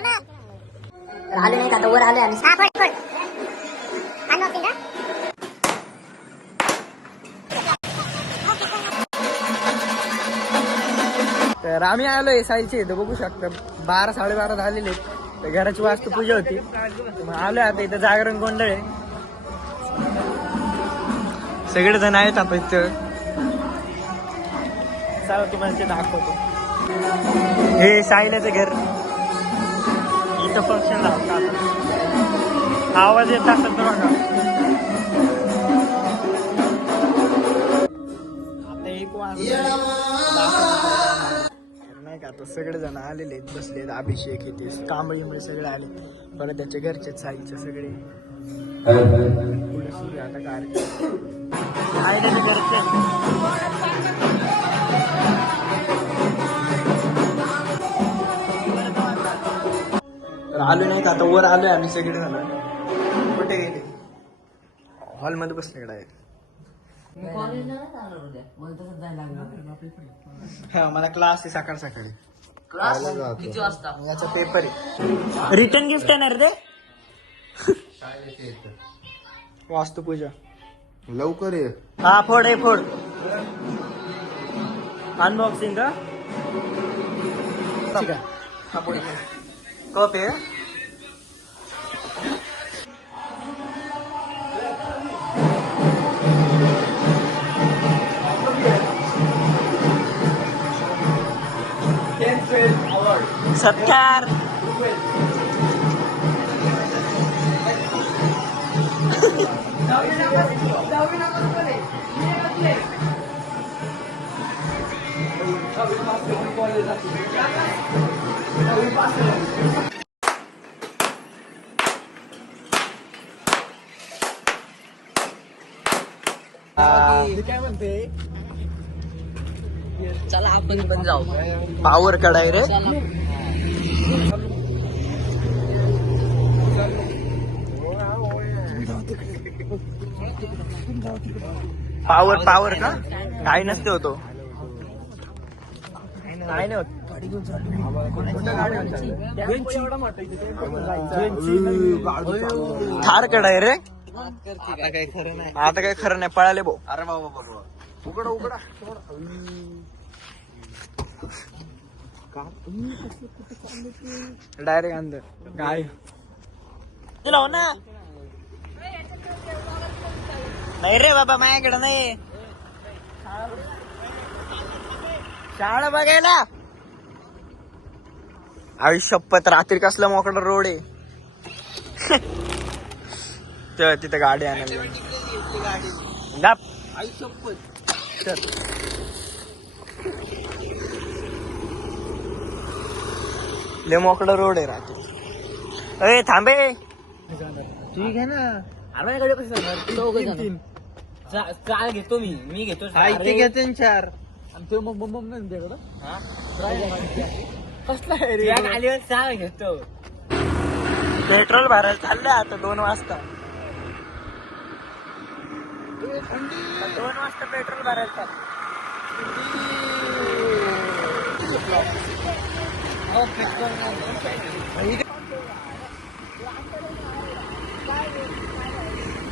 ना आलो नाही आता वर आलोय आम्ही हा फट फट अनबॉक्सिंग का तर आम्ही आलोय साईलचे इथं बघू शकता 12-12:30 झालेले. तर घराची वास्तुपूजा होती मग आलोय आता इथं जागरण गोंधळ आहे. सगळे जण आहेत आता इथं. चला तुम्हाला ते दाखवतो. हे सायल्याचं घर. इथं फंक्शन लावतं आता. आवाज येत असेल तर बघा. आता एक नाही का आता सगळे जण आलेले आहेत बसलेत. अभिषेक हे ते कांबळीमुळे सगळे आले. परत त्याच्या घरचे साईचे सगळे पुढे सुरू आता कार्यक्रम आयल्याच्या घरचे. तर आलो नाही आता वर आलोय आम्ही सगळे जण. कुठे गेले? हॉलमध्ये बसले डायरेक्ट. हा मला क्लास आहे सकाळ सकाळी. याचा पेपर आहे. रिटर्न गिफ्ट येणार ते वास्तुपूजा लवकर ये. हा फोड आहे फोड. अनबॉक्सिंग का ठीक आहे. हा पुढे कप आहे. सत्कार काय म्हणते. चला आपण पण जाऊ. पावर कढाई रे. पावर पावर का काय नसते होतो. काय नाही होत. थार कढाई रे. आता काही खरं नाही. आता काय खरं नाही पळाले भाऊ. अरे बाबा बाबा उघडा उघडा. डायरेक्ट अंदर काय हो ना. नाही रे बाबा माझ्याकडे नाही. शाळा बघायला आयुष्यपत रात्री कसला मोकळा रोड आहे. तिथं गाडी आणायला ले मोकळा रोड आहे रात्री. अरे थांबे ठीक आहे ना. अरे कसं चाल घेतो मी घेतो. इथे घेते 4 ते मग तिकडं कसला आहे रे. आलीवर चाल घेतो. पेट्रोल भरायला चाललंय आता 2 वाजता. 2 वाजता पेट्रोल भरायला चाललं.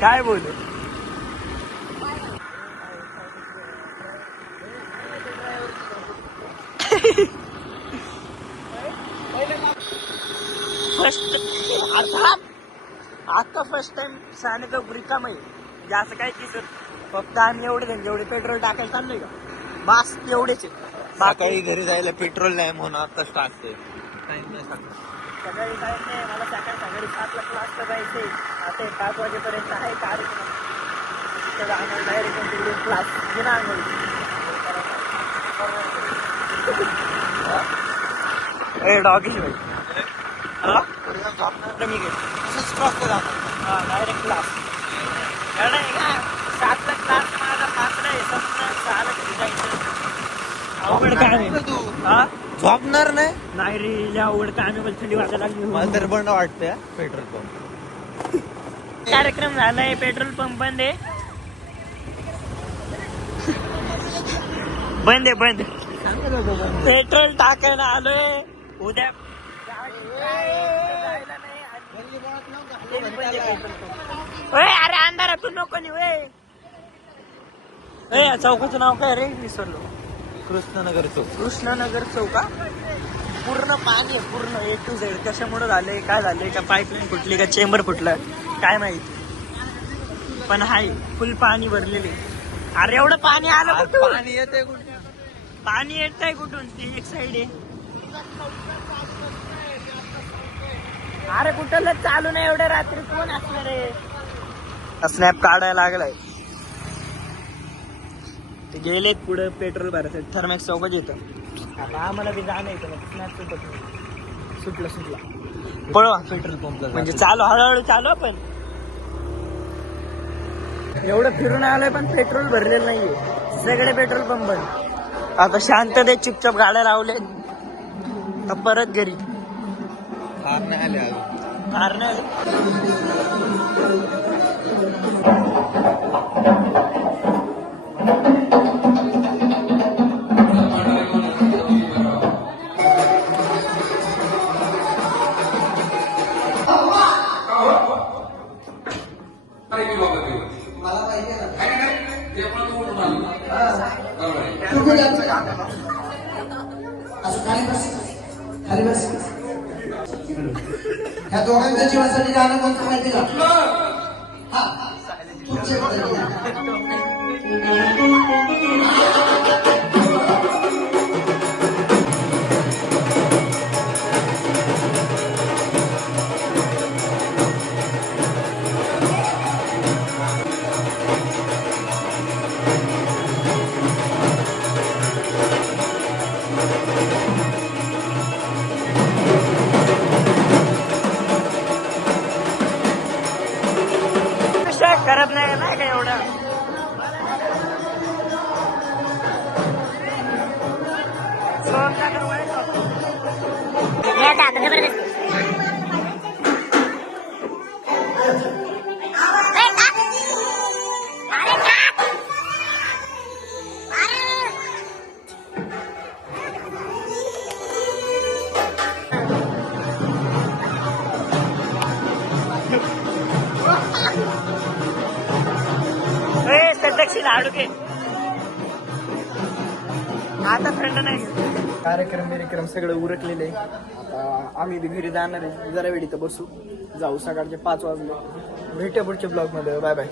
काय बोलू. फर्स्ट अर्थात आता फर्स्ट टाइम सानेचा रिकाम आहे. जास्त काय दिसत. फक्त आम्ही एवढे जेवढे पेट्रोल टाकायला चाललोय का बास तेवढेच आहे. सकाळी घरी जायला पेट्रोल नाही म्हणून आताच टाकते. सकाळी काय नाही मला सकाळी 7ला क्लासला जायचंय. आता 5 वाजेपर्यंत आहे कार्यक्रम. डायरेक्ट क्लास बिना आंघोळी. डॉगी भाई मी डायरेक्ट क्लास 7ला क्लास माझा 5ला आहे. 6ला घरी जायचं. अवघड काय हा झोपणार नाही रे. अवघड काय आम्ही थंडी वाजायला लागली. मला तर बंद वाटतंय पेट्रोल पंप. कार्यक्रम झालाय. पेट्रोल पंप बंद आहे. बंद आहे बंद. पेट्रोल टाकायला आलोय. उद्या अरे अंधारातून नको नाही वय. चौकाचं नाव काय रे विसरलो. कृष्णनगर चौक. कृष्णनगर चौका. पूर्ण पाणी आहे पूर्ण A to Z. कशामुळे झालंय काय झालंय का पाईपलाईन फुटली का चेंबर फुटलं काय माहिती पण हाय फुल पाणी भरलेले. अरे एवढं पाणी आलं कुठून? पाणी येते कुठे? पाणी येत आहे कुठून? ती एक साईड आहे. अरे कुठलं चालू नाही एवढ्या रात्री कोण असणार आहे? स्नॅप काढायला लागलाय. ते गेलेत पुढे पेट्रोल भरायचं. थर्मॅक्स चौकात येतं. आता आम्हाला बी जाणं येतं मग स्नॅप सुटला पळवा पेट्रोल पंपला म्हणजे चालू हळूहळू चालू आपण. एवढं फिरून आलोय पण पेट्रोल भरलेलं नाहीये. सगळे पेट्रोल पंप बंद. आता शांततेत चुपचाप गाड्या लावले. परत घरी फार नाही आले अजून. कारण ह्या दोघांच्या जीवासाठी गाणं कोणतं माहिती का? हा तुमचे करत नाही का एवढं. लाडूके आता थंड नाही. कार्यक्रम सगळं उरकलेले. आता आम्ही बी घरी जाणार आहे. जरा वेळ इथं बसू जाऊ. सकाळचे 5 वाजले. भेटूया पुढच्या ब्लॉग मध्ये. Bye bye.